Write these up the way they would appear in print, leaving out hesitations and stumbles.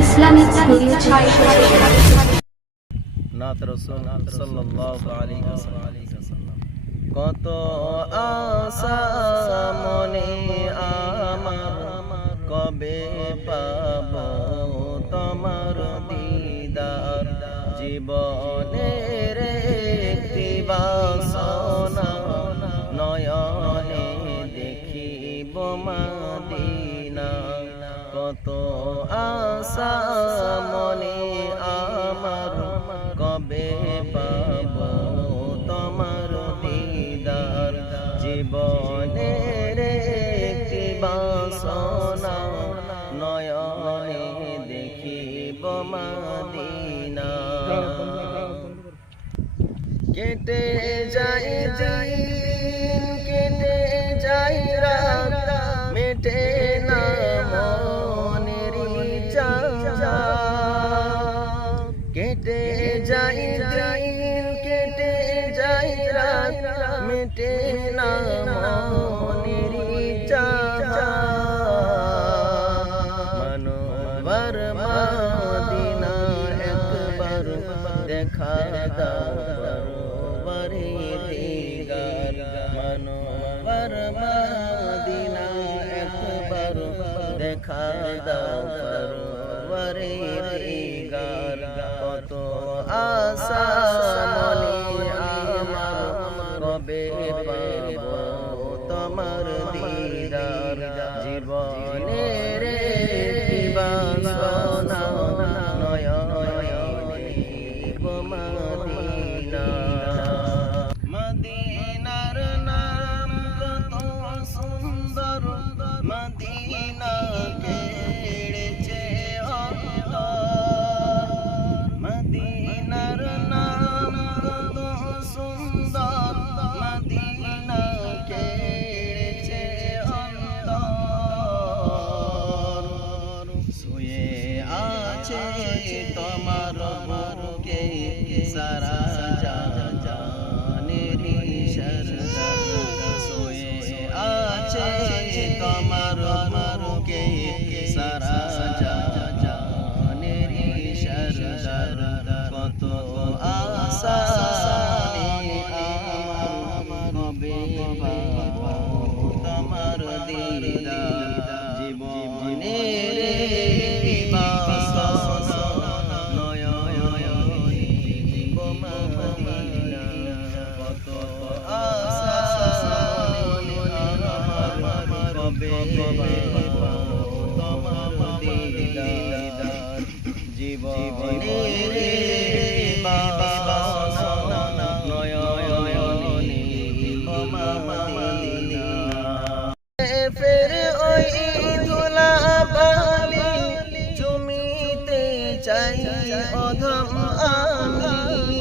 Islamic নাত রাসূল সাল্লাল্লাহু আলাইহি ওয়াসাল্লাম। কত আশা মনে আমার, কবে পাবো তোমার দিদার। জীবনের একটি বাসনা, নয়নে দেখিব মদিনা। কত আশা মনে আমার, কবে পাবো তোমার দিদার। জীবনের একটি বাসনা, নয়নে দেখিব মদিনা। কেটে যায় দিন, কেটে যায় রাত, মেটে না মনের ইচ্ছা। কেটে যায় দিন, কেটে যায় রাত, মেটে না মনের ইচ্ছা। মানবার মদিনা একবার দেখা দাও, পরবারে দিগার। মানবার মদিনা একবার দেখা দাও, পরবারে দিগার। কত আশা মনে আমার, কবে পাবো তোমার দিদার। জীবনের একটি বাসনা, নয়নে দেখিব মদিনা। মদিনার নাম কত সুন্দর, মদিনা কেড়েছে অন্তর। মদিনার নাম কত সুন্দর, মদিনা কেড়েছে অন্তর। শুয়ে আছে তোমার বুকে সারা জাহানের সরদার। শুয়ে আছে তোমার বুকে সারা জাহানের সরদার। কত আশা আমার, কবে পাবো তোমার দিদার। জীবনের বাসনা, নয়নে দেখিব মদিনা। কত আশা আমার, কবে পাবো তোমার দিদার। জীবনের বাসনা, নয়নে দেখিব মদিনা। ফের ওই ধুলা বালি জমিতে চাই অধম আমি।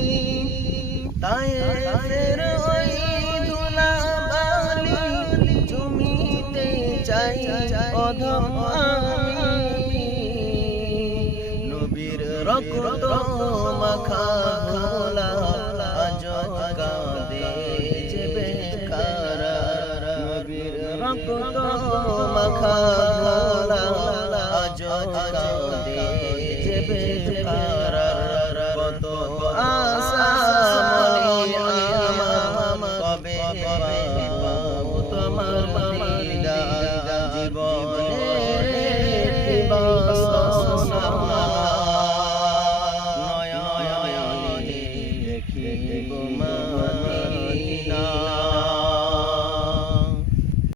তাই ফের ওই ধুলা বালি জমিতে চাই অধম আমি। নবীর রক্ত মাখা ধুলা আজ কাঁদে যে বেকার। নবীর রক্ত মাখা ধুলা আজ